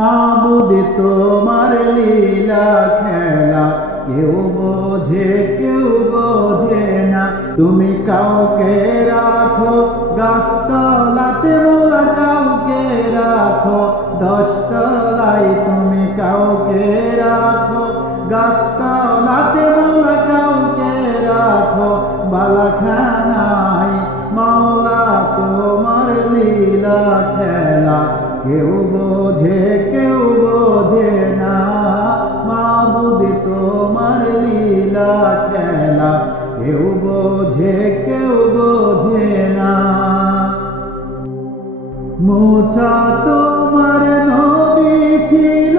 মাবুদ তোমার লীলা খেলা কেউ বোঝে না। তুমি কাউকে রাখো গাছতলাতে, মোলা কাউকে রাখো দশতলায়। তুমি কাউকে রাখো গাছতলাতে, মোলা কাউকে রাখো বালাখানায়। মাওলা তোমার লীলা খেলা কেউ বোঝে না। মাবুদ তোমার লীলা খেলা কেউ বোঝে না। মূসা তোমার নবী ছিল,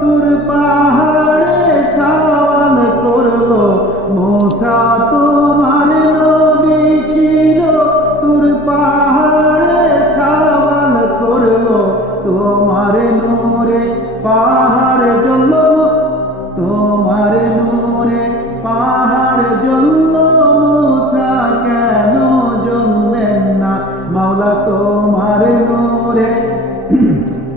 তুর পাহাড়ে সওয়াল করলো। মূসা তোমার নবী ছিল, তুর পাহাড়ে সওয়াল করলো। তোমার নূরে পাহাড় জ্বললো, তোমার নূরে পাহাড় জ্বললো। মূসা কেন জ্বললেন না? মাওলা তোমার নূরে,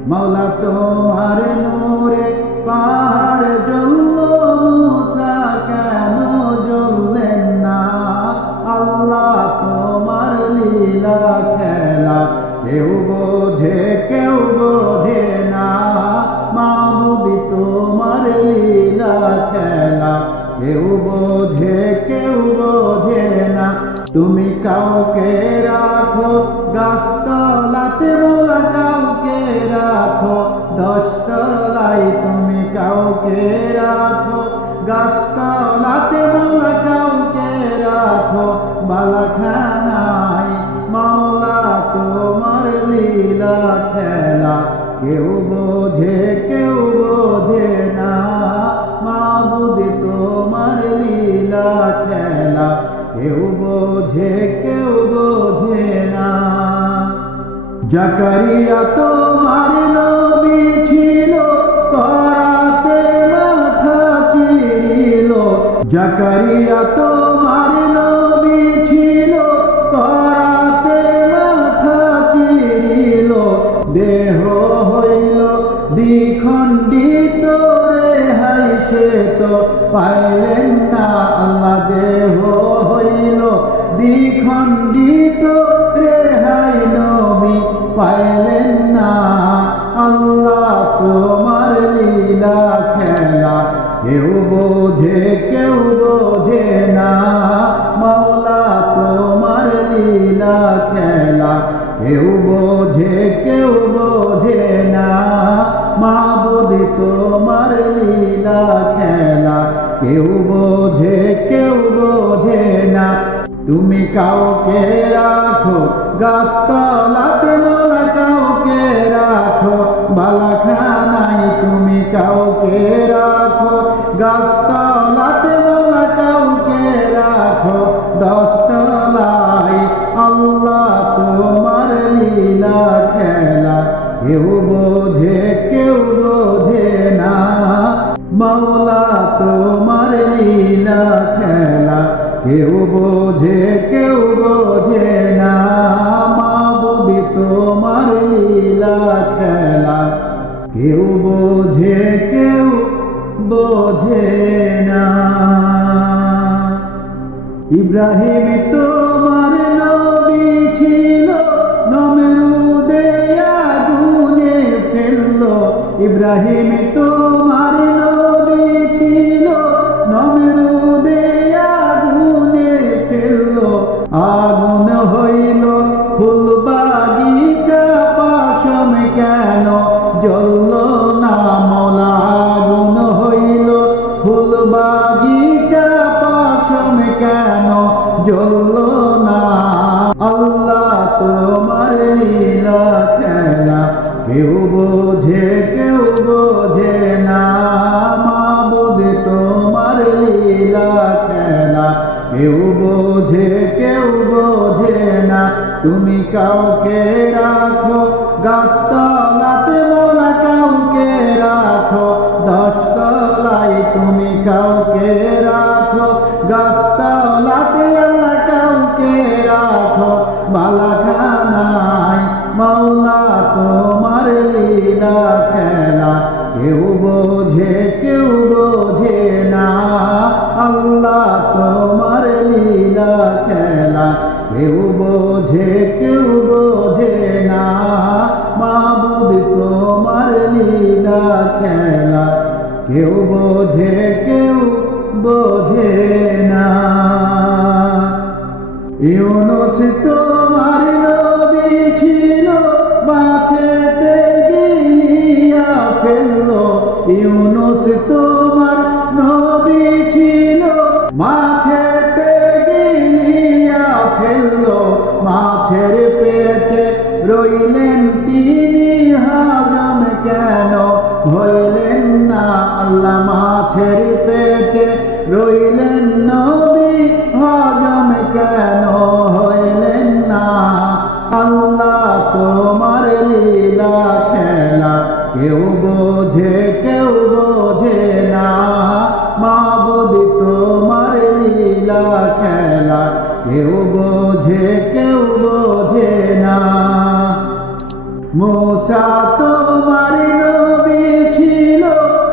মাওলা তোমার নূরে পাহাড় জ্বললো। মূসা কেন জ্বললেন না? আল্লাহ তোমার লীলা খেলা কেউ বোঝে না। মাবুদ তোমার লীলা খেলা কেউ বোঝে না। তুমি কাউকে রাখো গাছতলাতে, মোলা কাউকে রাখো দশতলায়। তুমি কাউকে রাখো গাছতলাতে, মোলা কাউকে রাখো বালাখানায়। মাওলা তোমার লীলা খেলা কেউ বোঝে না। মাবুদ তোমার লীলা খেলা কেউ বোঝে না। জাকারিয়া তোমার নবী ছিল, করাতে মাথা চিরিল। জাকারিয়া তোমার নবী ছিল, করাতে মাথা চিরিল। দেহ হইল দ্বিখণ্ডিত, রেহাই সে তো পাইলেন না। আল্লাহ দেহ হইল দ্বিখণ্ডিত, রেহাই নবী পাইলেন না। আল্লাহ তোমার লীলা খেলা কেউ বোঝে না। মাওলা তোমার লীলা খেলা কেউ বোঝে না। মাবুদ তোমার লীলা খেলা কেউ বোঝে না। তুমি কাউকে রাখো গাছতলাতে, মোলা কাউকে রাখো বালাখানায়। তুমি কাউকে রাখো গাছতলাতে, মোলা কাউকে রাখো দশতলায়। আল্লাহ তোমার লীলা খেলা কেউ বোঝে না। মাওলা তোমার লীলা খেলা কেউ বোঝে না। মাবুদ তোমার লীলা খেলা কেউ বোঝে না। ইব্রাহিম তোমার নবী ছিল, নমরুদে আগুনে ফেললো। ইব্রাহিম তোমার নবী ছিল, নমরুদে আগুনে ফেললো। আগুন হইল ফুল বাগিচা, পশম কেন জ্বললো না? মাওলা আগুন হইল ফুল বাগিচা, পশম কেন জ্বললো না? আল্লাহ তোমার লীলা খেলা কেউ বোঝে না। মাবুদ তোমার লীলা খেলা কেউ বোঝে না। তুমি কাউকে রাখো গাছতলাতে, মোলা কাউকে রাখো দশতলায়। তুমি কাউকে রাখো গাছতলাতে, আল্লাহ কাউকে রাখো বালাখানায়। মাওলা তোমার লীলা খেলা কেউ বোঝে কেউ বোঝে না আল্লাহ তোমার লীলা খেলা কেউ বোঝে কেউ বোঝে না মাবুদ তোমার লীলা খেলা কেউ বোঝে কেউ বোঝে না। ইউনুস তোমার নবী ছিল মাছেতে গিলিয়া ফেললো ইউনুস তোমার নবী ছিল মাছেতে গিলিয়া ফেললো মাছের পেটে রইলেন তিনি হাজম কেন হইলেন না আল্লাহ মাছের পেটে রইলেন নবী হজম কেন হইলেন না আল্লাহ তোমার লীলা খেলা কেউ বোঝে কেউ বোঝে না মাবুদ তোমার লীলা খেলা কেউ বোঝে কেউ বোঝে না। মূসা তোমার নবী ছিল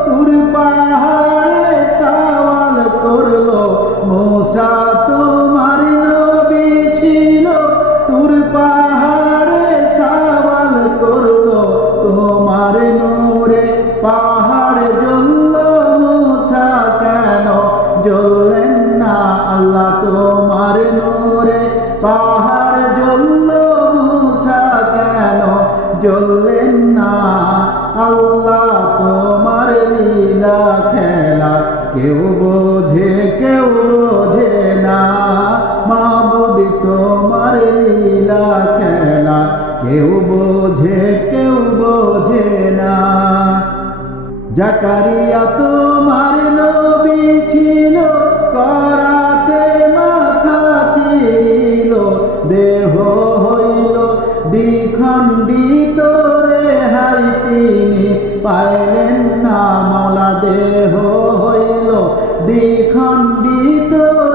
তুর পাহাড়ে সওয়াল করলো মূসা তোমার নবী ছিল তুর পাহাড়ে সওয়াল করলো তোমার নূরে পাহাড় জ্বললো মূসা কেন জ্বললেন না আল্লাহ তোমার নূরে পাহাড় জ্বললো মূসা কেন জ্বললেন না আল্লাহ তোমার লীলা খেলা কেউ বোঝে কেউ বোঝে না মাবুদ তোমার লীলা খেলা কেউ বোঝে কেউ বোঝে না। জাকারিয়া তোমার নবী ছিল করাতে মাথা চিরিল দেহ হইল দ্বিখণ্ডিত রেহাই তিনি পাইলেন না মাওলা দেহ হইল দ্বিখণ্ডিত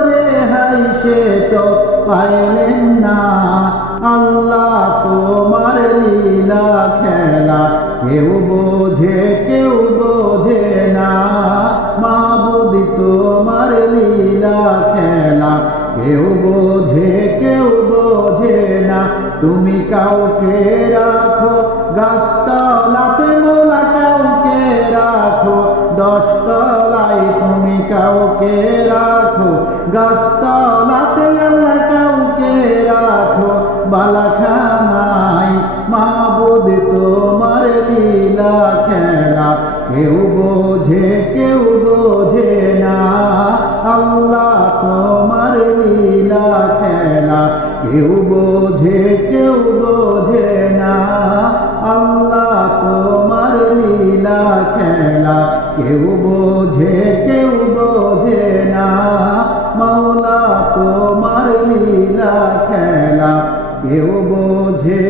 রেহাই সে তো পাইলেন না আল্লাহ তোমার লীলা খেলা কেউ বোঝে কেউ বোঝে না মাবুদ তোমার লীলা খেলা কেউ বোঝে কেউ বোঝে না। তুমি কাউকে রাখো গাছতলাতে মোলা কাউকে রাখো 10 তলায় তুমি কাউকে রাখো গাছতলাতে আল্লাহ কাউকে রাখো বালাখানায় মাবুদ তোমার লীলা খেলা কেউ বোঝে কেউ বোঝে না আল্লাহ তোমার লীলা খেলা কেউ বোঝে কেউ বোঝে না আল্লাহ তোমার লীলা খেলা কেউ বোঝে কেউ বোঝে না মাওলা তোমার লীলা খেলা কেউ বোঝে